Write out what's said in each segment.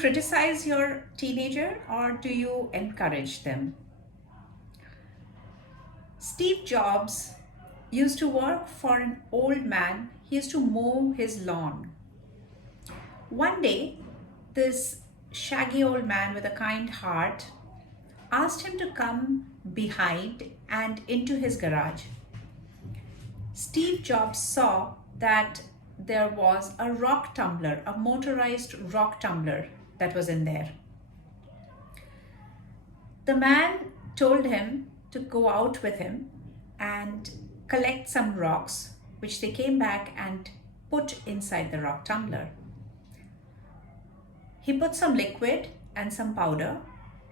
criticize your teenager or do you encourage them? Steve Jobs used to work for an old man. He used to mow his lawn. One day, this shaggy old man with a kind heart asked him to come behind and into his garage. Steve Jobs saw that there was a rock tumbler, a motorized rock tumbler that was in there. The man told him to go out with him and collect some rocks, which they came back and put inside the rock tumbler. He put some liquid and some powder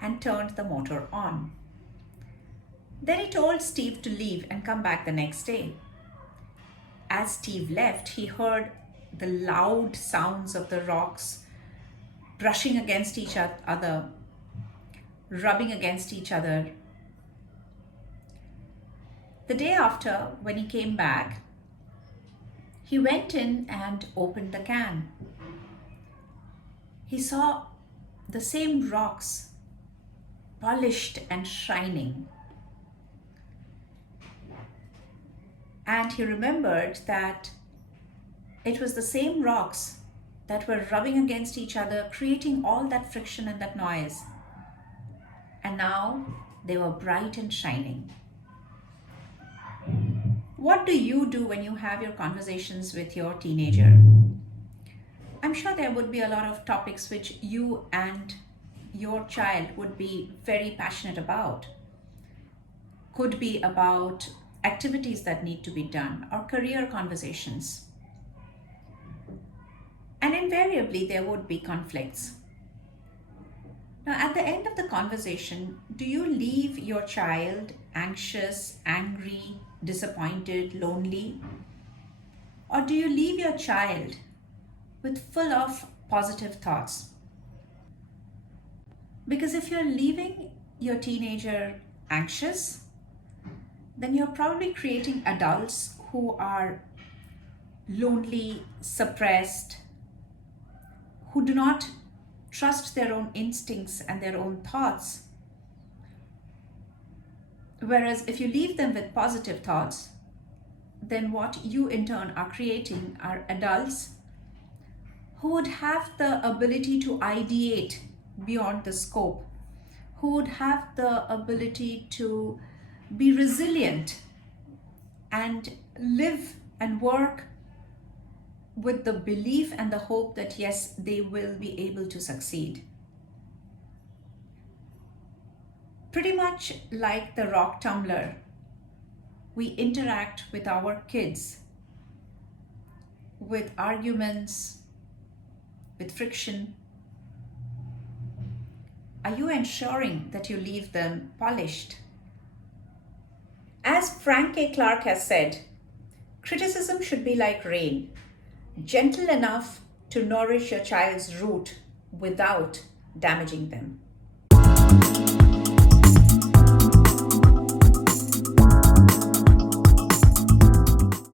and turned the motor on. Then he told Steve to leave and come back the next day. As Steve left, he heard the loud sounds of the rocks brushing against each other, rubbing against each other. The day after, when he came back, he went in and opened the can. He saw the same rocks, polished and shining. And he remembered that it was the same rocks that were rubbing against each other, creating all that friction and that noise. And now they were bright and shining. What do you do when you have your conversations with your teenager? I'm sure there would be a lot of topics which you and your child would be very passionate about. Could be about activities that need to be done or career conversations. And invariably there would be conflicts. Now, at the end of the conversation, do you leave your child anxious, angry, disappointed, lonely? Or do you leave your child with full of positive thoughts? Because if you're leaving your teenager anxious, then you're probably creating adults who are lonely, suppressed, who do not trust their own instincts and their own thoughts. Whereas if you leave them with positive thoughts, then what you in turn are creating are adults who would have the ability to ideate beyond the scope, who would have the ability to be resilient and live and work with the belief and the hope that yes, they will be able to succeed. Pretty much like the rock tumbler, we interact with our kids with arguments, with friction. Are you ensuring that you leave them polished? As Frank A. Clark has said, criticism should be like rain, gentle enough to nourish your child's root without damaging them.